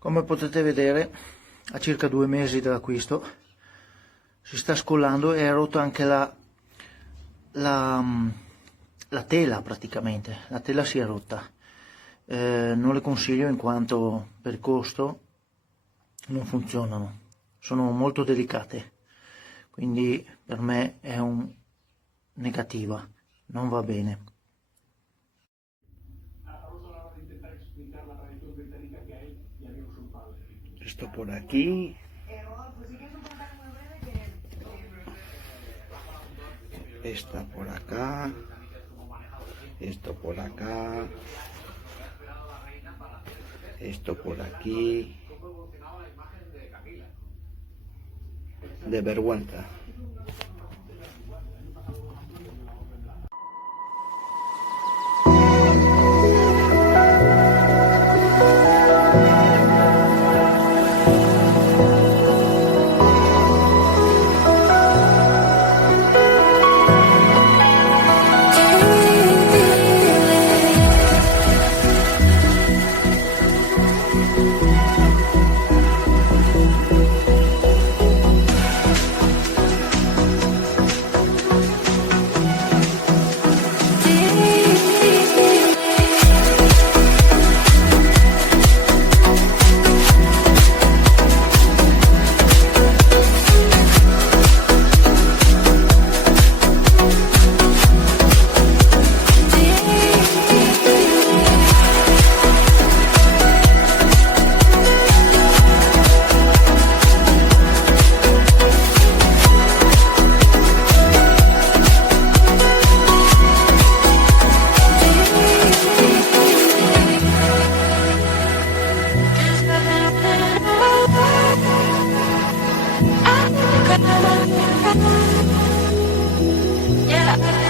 Come potete vedere, a circa 2 mesi dall'acquisto si sta scollando e è rotta anche la tela, praticamente la tela si è rotta. Non le consiglio in quanto per costo non funzionano, sono molto delicate, quindi per me è un negativa, non va bene. Esto por aquí. Esta por acá. Esto por acá. Esto por aquí. De vergüenza. Yeah.